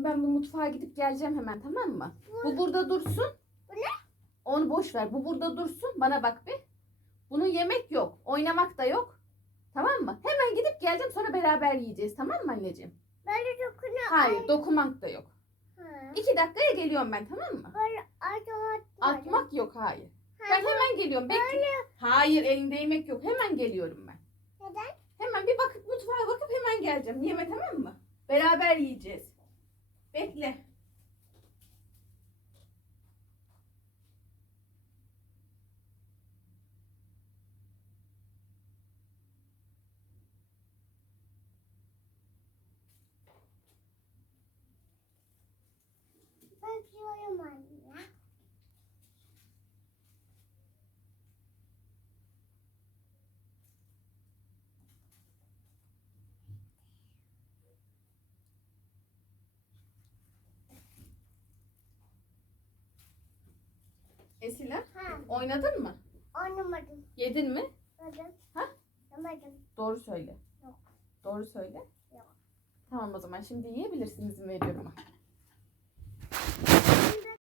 Şimdi ben bir mutfağa gidip geleceğim hemen tamam mı? Bu burada dursun. Bu ne? Onu boş ver. Bu burada dursun. Bana bak bir. Bunun yemek yok. Oynamak da yok. Tamam mı? Hemen gidip geleceğim sonra beraber yiyeceğiz. Tamam mı anneciğim? Böyle dokunuyor. Hayır dokunmak da yok. Ha. İki dakikaya geliyorum ben tamam mı? Böyle atmak. Atmak yok hayır. Ha, Ben hemen geliyorum. Bekle. Hayır elinde yemek yok. Hemen geliyorum ben. Neden? Hemen bir bakıp mutfağa bakıp hemen geleceğim. Yeme tamam mı? Beraber yiyeceğiz. Bekle. Bakıyorum Esila Ha. oynadın mı? Oynamadım. Yedin mi? Oynamadım. Ha? Oynamadım. Doğru söyle. Yok. Doğru söyle. Yok. Tamam o zaman şimdi yiyebilirsiniz izin veriyorum.